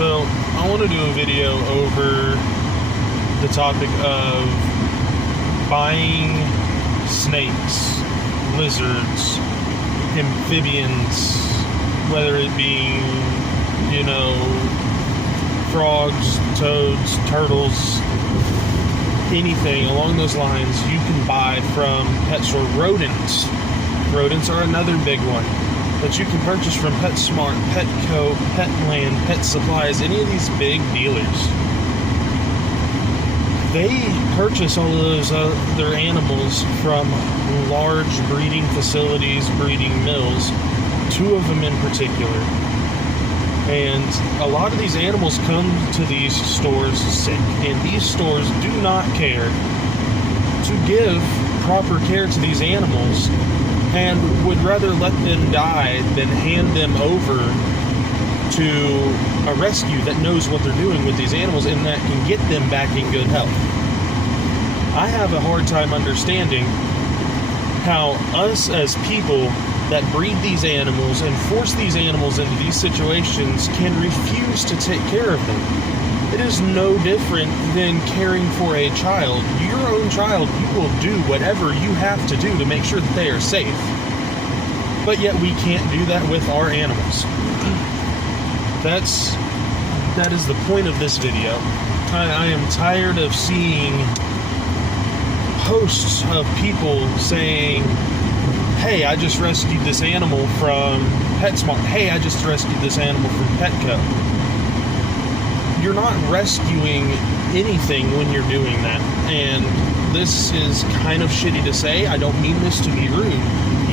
So, I want to do a video over the topic of buying snakes, lizards, amphibians, whether it be, frogs, toads, turtles, anything along those lines you can buy from pet store. Rodents. Rodents are another big one that you can purchase from PetSmart, Petco, Petland, Pet Supplies, any of these big dealers. They purchase all of those other animals from large breeding facilities, breeding mills, 2 of them in particular. And a lot of these animals come to these stores sick, and these stores do not care to give proper care to these animals and would rather let them die than hand them over to a rescue that knows what they're doing with these animals and that can get them back in good health. I have a hard time understanding how us as people that breed these animals and force these animals into these situations can refuse to take care of them. It is no different than caring for a child. Your own child, you will do whatever you have to do to make sure that they are safe. But yet we can't do that with our animals. That is the point of this video. I am tired of seeing posts of people saying, hey, I just rescued this animal from PetSmart. Hey, I just rescued this animal from Petco. You're not rescuing anything when you're doing that. And this is kind of shitty to say. I don't mean this to be rude.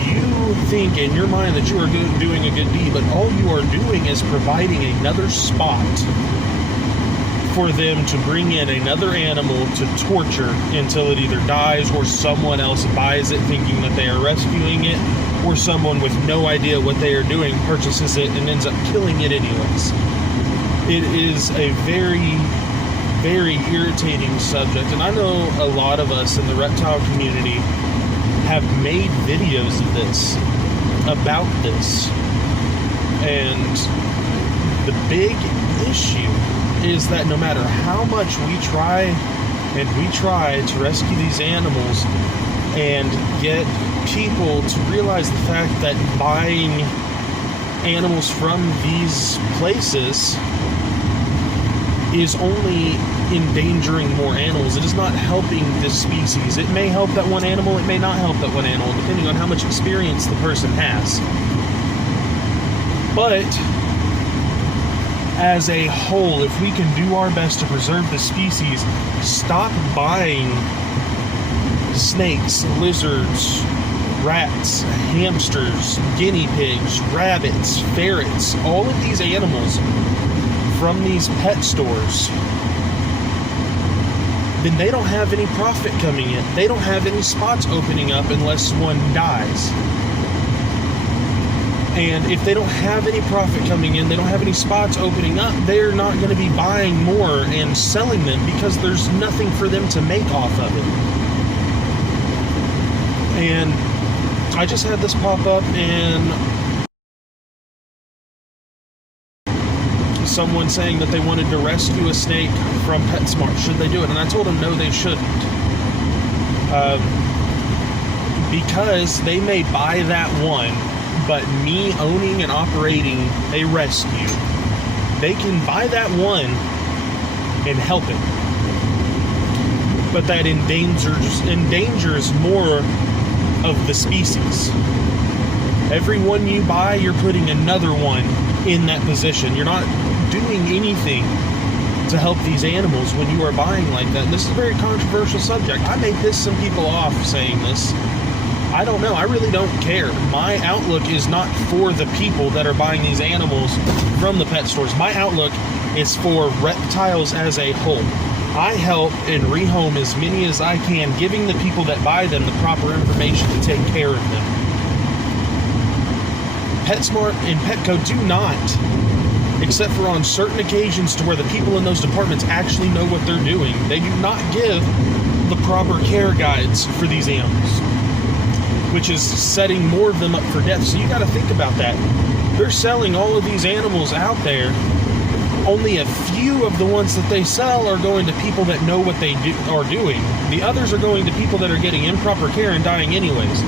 You think in your mind that you are doing a good deed, but all you are doing is providing another spot for them to bring in another animal to torture until it either dies or someone else buys it thinking that they are rescuing it, or someone with no idea what they are doing purchases it and ends up killing it anyways. It is a very, very irritating subject, and I know a lot of us in the reptile community have made videos of this, about this, and the big issue is that no matter how much we try to rescue these animals and get people to realize the fact that buying animals from these places is only endangering more animals. It is not helping this species. It may help that one animal, it may not help that one animal, depending on how much experience the person has. But as a whole, if we can do our best to preserve the species, stop buying snakes, lizards, rats, hamsters, guinea pigs, rabbits, ferrets, all of these animals from these pet stores, then they don't have any profit coming in. They don't have any spots opening up unless one dies. And if they don't have any profit coming in, they don't have any spots opening up, they're not going to be buying more and selling them because there's nothing for them to make off of it. And I just had this pop up and someone saying that they wanted to rescue a snake from PetSmart. Should they do it? And I told them no, they shouldn't. Because they may buy that one, but me owning and operating a rescue, they can buy that one and help it. But that endangers more of the species. Every one you buy, you're putting another one in that position. You're not doing anything to help these animals when you are buying like that. And this is a very controversial subject. I may piss some people off saying this. I don't know. I really don't care. My outlook is not for the people that are buying these animals from the pet stores. My outlook is for reptiles as a whole. I help and rehome as many as I can, giving the people that buy them the proper information to take care of them. PetSmart and Petco do not, except for on certain occasions to where the people in those departments actually know what they're doing, they do not give the proper care guides for these animals, which is setting more of them up for death. So you got to think about that. They're selling all of these animals out there only a few of the ones that they sell are going to people that know what they are doing. The others are going to people that are getting improper care and dying anyways.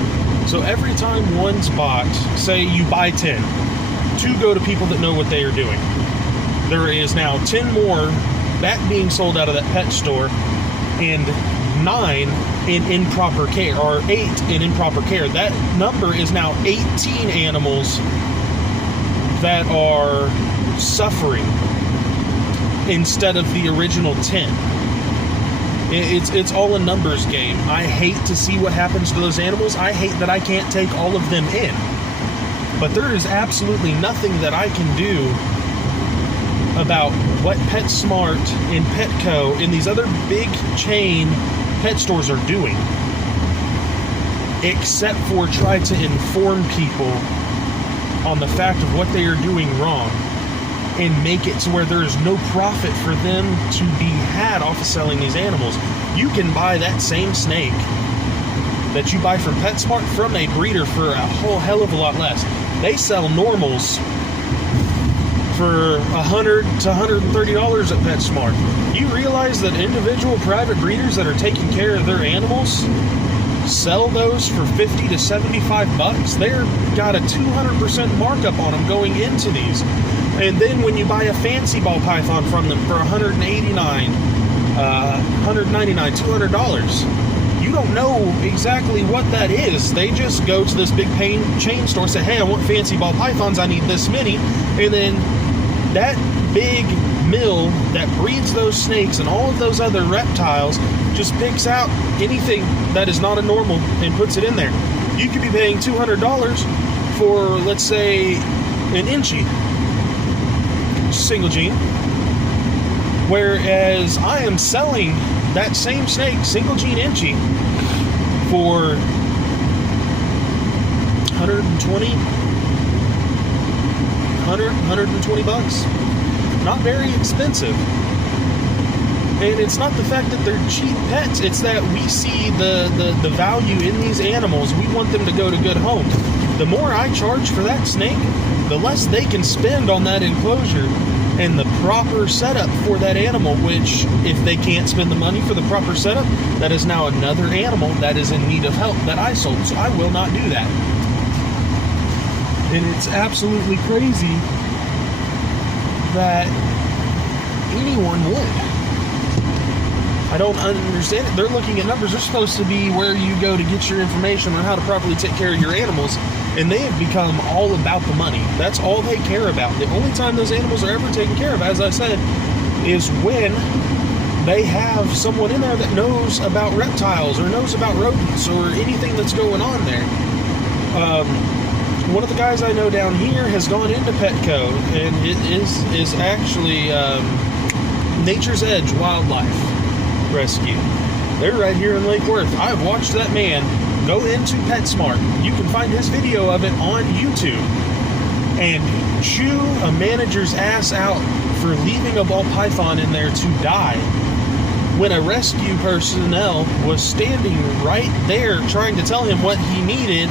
So every time one's bought, say you buy 10, 2 go to people that know what they are doing. There is now 10 more that being sold out of that pet store, and 9 in improper care, or 8 in improper care. That number is now 18 animals that are suffering instead of the original 10. It's all a numbers game. I hate to see what happens to those animals. I hate that I can't take all of them in. But there is absolutely nothing that I can do about what PetSmart and Petco and these other big chain pet stores are doing, except for try to inform people on the fact of what they are doing wrong and make it to where there is no profit for them to be had off of selling these animals. You can buy that same snake that you buy from PetSmart from a breeder for a whole hell of a lot less. They sell normals for $100 to $130 at PetSmart. You realize that individual private breeders that are taking care of their animals sell those for $50 to $75. They're got a 200% markup on them going into these. And then when you buy a fancy ball python from them for $189, $199, $200, you don't know exactly what that is. They just go to this big chain store, say, hey, I want fancy ball pythons, I need this many, and then that big mill that breeds those snakes and all of those other reptiles just picks out anything that is not a normal and puts it in there. You could be paying $200 for, let's say, an Inchi single gene, whereas I am selling that same snake, single gene Inchi, for $120 Not very expensive. And it's not the fact that they're cheap pets, it's that we see the value in these animals. We want them to go to good homes. The more I charge for that snake, the less they can spend on that enclosure and the proper setup for that animal, which, if they can't spend the money for the proper setup, that is now another animal that is in need of help that I sold. So I will not do that. And it's absolutely crazy that anyone would. I don't understand it. They're looking at numbers. They're supposed to be where you go to get your information on how to properly take care of your animals, and they have become all about the money. That's all they care about. The only time those animals are ever taken care of, as I said, is when they have someone in there that knows about reptiles or knows about rodents or anything that's going on there. One of the guys I know down here has gone into Petco, and it is actually Nature's Edge Wildlife Rescue. They're right here in Lake Worth. I've watched that man go into PetSmart. You can find his video of it on YouTube, and chew a manager's ass out for leaving a ball python in there to die when a rescue personnel was standing right there trying to tell him what he needed,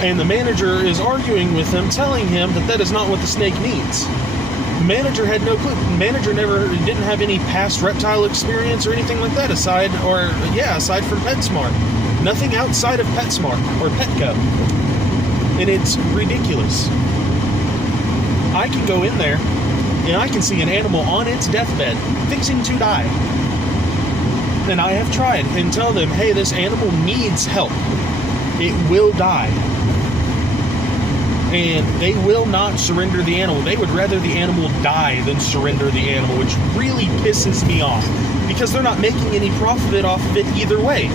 and the manager is arguing with him, telling him that that is not what the snake needs. The manager had no clue. The manager didn't have any past reptile experience or anything like that aside from PetSmart. Nothing outside of PetSmart or Petco. And it's ridiculous. I can go in there and I can see an animal on its deathbed fixing to die. And I have tried and tell them, hey, this animal needs help. It will die. And they will not surrender the animal. They would rather the animal die than surrender the animal, which really pisses me off, because they're not making any profit off of it either way.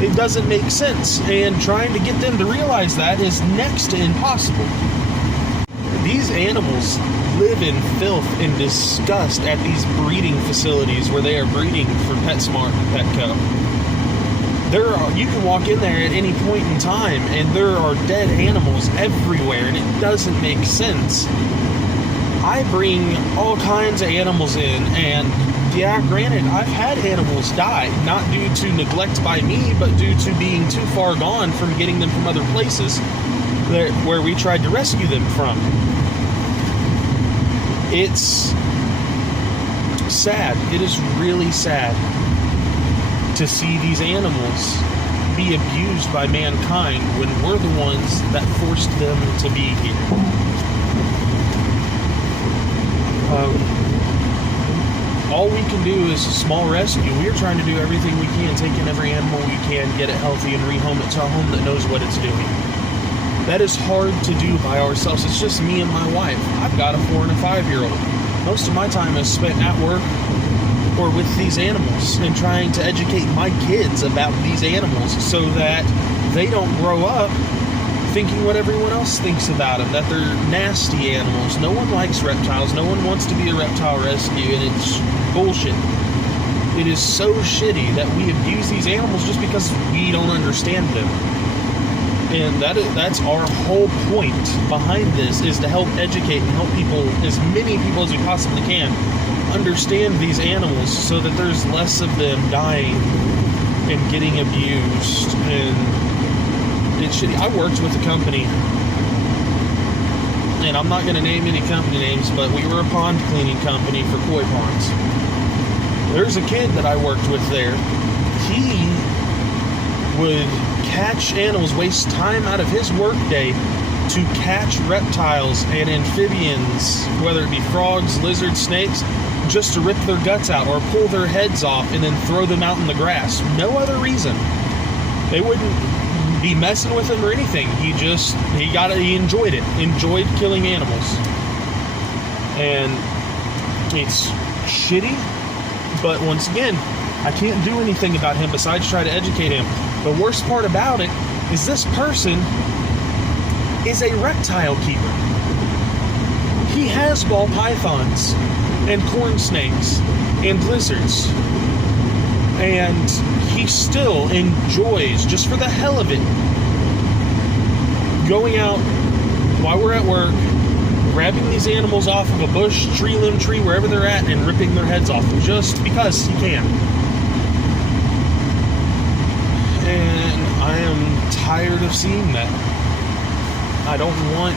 It doesn't make sense, and trying to get them to realize that is next to impossible. These animals live in filth and disgust at these breeding facilities where they are breeding for PetSmart and Petco. You can walk in there at any point in time and there are dead animals everywhere, and it doesn't make sense. I bring all kinds of animals in, and yeah, granted, I've had animals die, not due to neglect by me, but due to being too far gone from getting them from other places where we tried to rescue them from. It's sad. It is really sad to see these animals be abused by mankind when we're the ones that forced them to be here. All we can do is a small rescue. We're trying to do everything we can, taking every animal we can, get it healthy, and rehome it to a home that knows what it's doing. That is hard to do by ourselves. It's just me and my wife. I've got a 4 and a 5-year-old. Most of my time is spent at work or with these animals and trying to educate my kids about these animals so that they don't grow up thinking what everyone else thinks about them, that they're nasty animals. No one likes reptiles. No one wants to be a reptile rescue, and it's bullshit. It is so shitty that we abuse these animals just because we don't understand them. And that's our whole point behind this, is to help educate and help people, as many people as we possibly can, understand these animals so that there's less of them dying and getting abused. And it's shitty. I worked with a company, and I'm not going to name any company names, but we were a pond cleaning company for koi ponds. There's a kid that I worked with there. He would catch animals, waste time out of his work day to catch reptiles and amphibians, whether it be frogs, lizards, snakes, just to rip their guts out or pull their heads off and then throw them out in the grass. No other reason. They wouldn't be messing with him or anything. He enjoyed it. Enjoyed killing animals. And it's shitty, but once again, I can't do anything about him besides try to educate him. The worst part about it is this person is a reptile keeper. He has ball pythons and corn snakes and lizards. And he still enjoys, just for the hell of it, going out while we're at work, grabbing these animals off of a bush, tree, limb, tree, wherever they're at, and ripping their heads off just because he can. And I am tired of seeing that. I don't want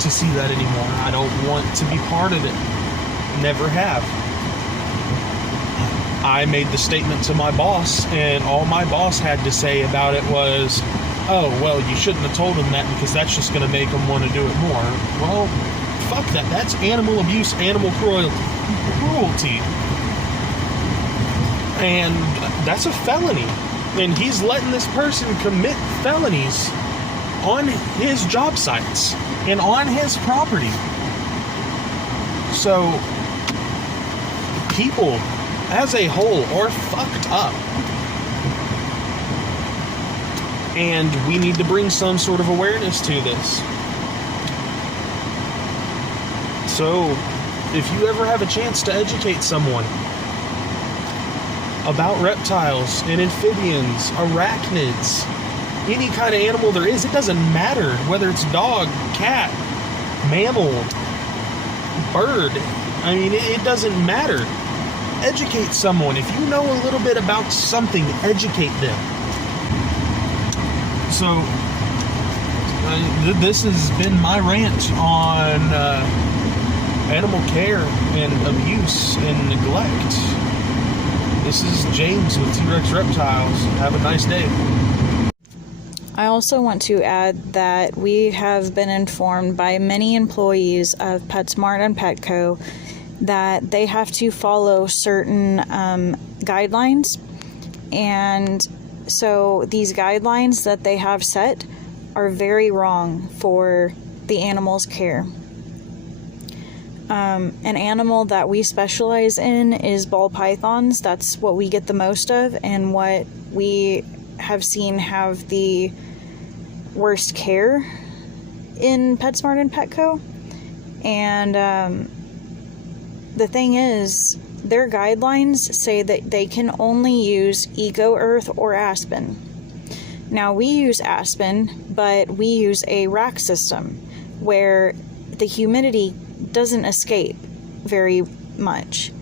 to see that anymore. I don't want to be part of it. Never have. I made the statement to my boss, and all my boss had to say about it was, oh, well, you shouldn't have told him that because that's just going to make him want to do it more. Well, fuck that. That's animal abuse, animal cruelty. And that's a felony. And he's letting this person commit felonies on his job sites and on his property. So, people as a whole are fucked up. And we need to bring some sort of awareness to this. So, if you ever have a chance to educate someone about reptiles and amphibians, arachnids, any kind of animal there is, it doesn't matter whether it's dog, cat, mammal, bird. I mean, it doesn't matter. Educate someone. If you know a little bit about something, educate them. So, this has been my rant on animal care and abuse and neglect. This is James with T-Rex Reptiles. Have a nice day. I also want to add that we have been informed by many employees of PetSmart and Petco that they have to follow certain guidelines. And so these guidelines that they have set are very wrong for the animal's care. An animal that we specialize in is ball pythons. That's what we get the most of and what we have seen have the worst care in PetSmart and Petco. And the thing is, their guidelines say that they can only use Eco Earth or Aspen. Now, we use Aspen, but we use a rack system where the humidity doesn't escape very much.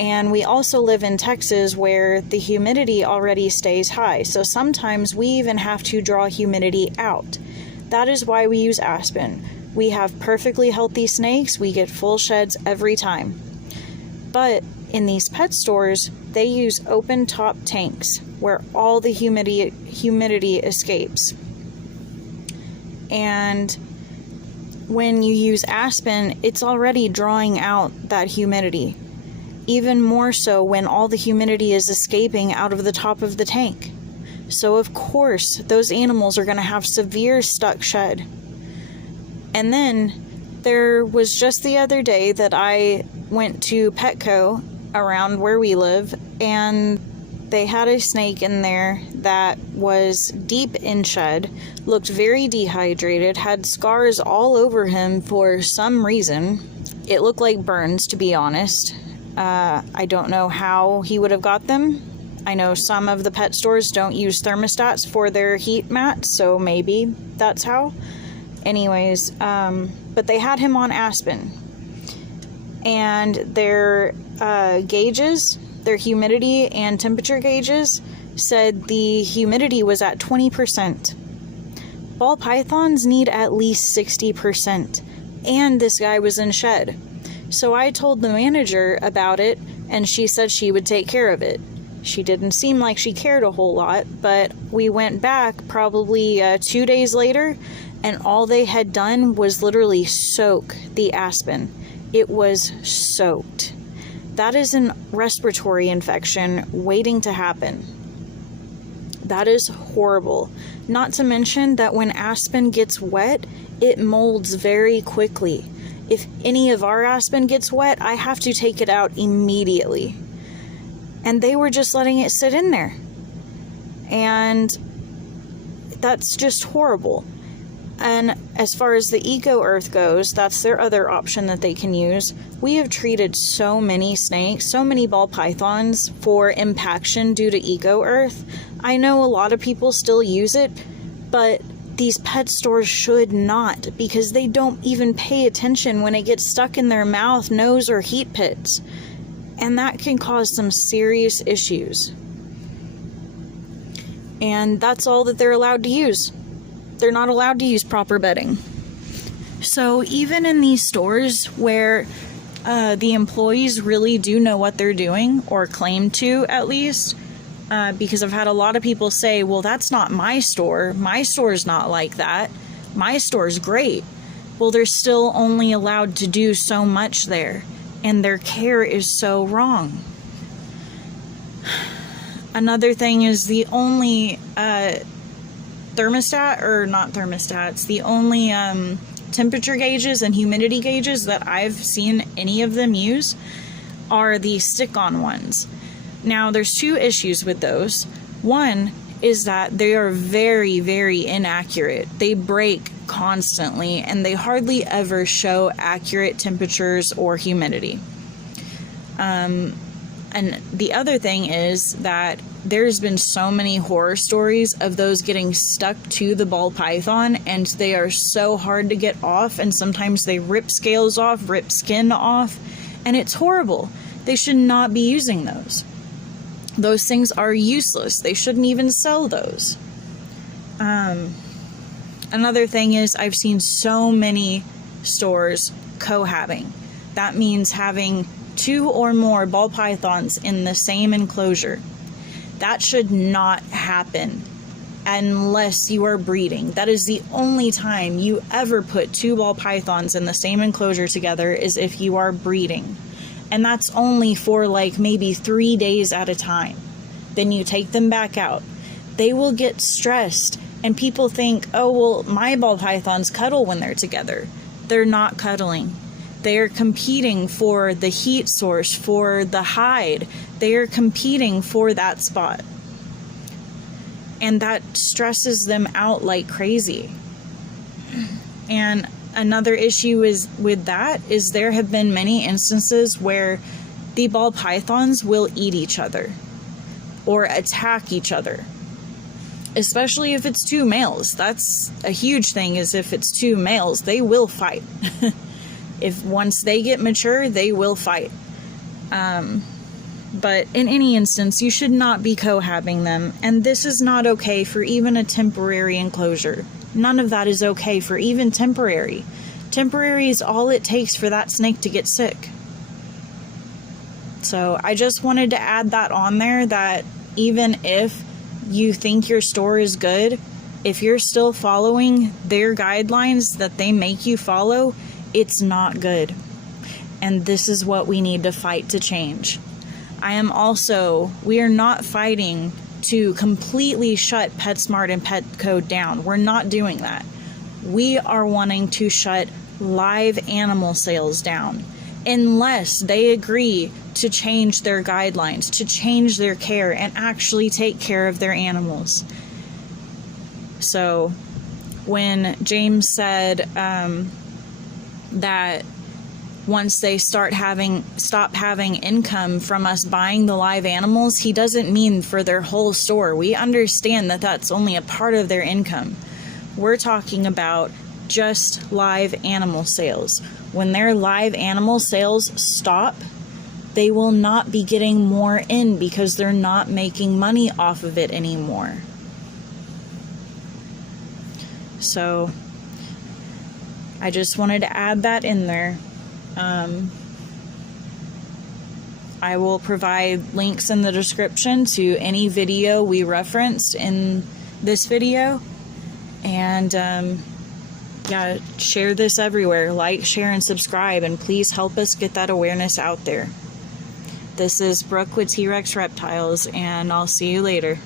And we also live in Texas where the humidity already stays high. So sometimes we even have to draw humidity out. That is why we use Aspen. We have perfectly healthy snakes. We get full sheds every time. But in these pet stores, they use open top tanks where all the humidity escapes. And when you use aspen, it's already drawing out that humidity. Even more so when all the humidity is escaping out of the top of the tank. So of course, those animals are going to have severe stuck shed. And then there was just the other day that I went to Petco around where we live, and they had a snake in there that was deep in shed, looked very dehydrated, had scars all over him for some reason. It looked like burns, to be honest. I don't know how he would have got them. I know some of the pet stores don't use thermostats for their heat mats, so maybe that's how. Anyways, but they had him on aspen. And their gauges, their humidity and temperature gauges, said the humidity was at 20%. Ball pythons need at least 60%. And this guy was in shed. So I told the manager about it, and she said she would take care of it. She didn't seem like she cared a whole lot, but we went back probably 2 days later, and all they had done was literally soak the aspen. It was soaked. That is a respiratory infection waiting to happen. That is horrible. Not to mention that when aspen gets wet, it molds very quickly. If any of our aspen gets wet, I have to take it out immediately. And they were just letting it sit in there. And that's just horrible. And as far as the Eco Earth goes, that's their other option that they can use. We have treated so many snakes, so many ball pythons for impaction due to Eco Earth. I know a lot of people still use it, but these pet stores should not, because they don't even pay attention when it gets stuck in their mouth, nose, or heat pits. And that can cause some serious issues. And that's all that they're allowed to use. They're not allowed to use proper bedding. So even in these stores where the employees really do know what they're doing, or claim to at least, because I've had a lot of people say, well, that's not my store. My store's not like that. My store's great. Well, they're still only allowed to do so much there, and their care is so wrong. Another thing is the only the only temperature gauges and humidity gauges that I've seen any of them use are the stick-on ones. Now, there's two issues with those. One is that they are very, very inaccurate. They break constantly, and they hardly ever show accurate temperatures or humidity. And the other thing is that there's been so many horror stories of those getting stuck to the ball python, and they are so hard to get off, and sometimes they rip scales off, rip skin off, and it's horrible. They should not be using those. Those things are useless. They shouldn't even sell those. Another thing is I've seen so many stores cohabbing. That means having 2 or more ball pythons in the same enclosure. That should not happen unless you are breeding. That is the only time you ever put 2 ball pythons in the same enclosure together, is if you are breeding. And that's only for like maybe 3 days at a time. Then you take them back out. They will get stressed, and people think, oh, well, my ball pythons cuddle when they're together. They're not cuddling. They are competing for the heat source, for the hide. They are competing for that spot. And that stresses them out like crazy. And another issue is with that is there have been many instances where the ball pythons will eat each other or attack each other, especially if it's 2 males. That's a huge thing, is if it's 2 males, they will fight. If once they get mature, they will fight. But in any instance, you should not be cohabbing them, and this is not okay for even a temporary enclosure. None of that is okay for even temporary. Temporary is all it takes for that snake to get sick. So I just wanted to add that on there, that even if you think your store is good, if you're still following their guidelines that they make you follow, it's not good. And this is what we need to fight to change. We are not fighting to completely shut PetSmart and Petco down. We're not doing that. We are wanting to shut live animal sales down unless they agree to change their guidelines, to change their care, and actually take care of their animals. So when James said that once they stop having income from us buying the live animals, he doesn't mean for their whole store. We understand that that's only a part of their income. We're talking about just live animal sales. When their live animal sales stop, they will not be getting more in because they're not making money off of it anymore. So I just wanted to add that in there. I will provide links in the description to any video we referenced in this video. And yeah, share this everywhere. Like, share, and subscribe. And please help us get that awareness out there. This is Brooke with T-Rex Reptiles, and I'll see you later.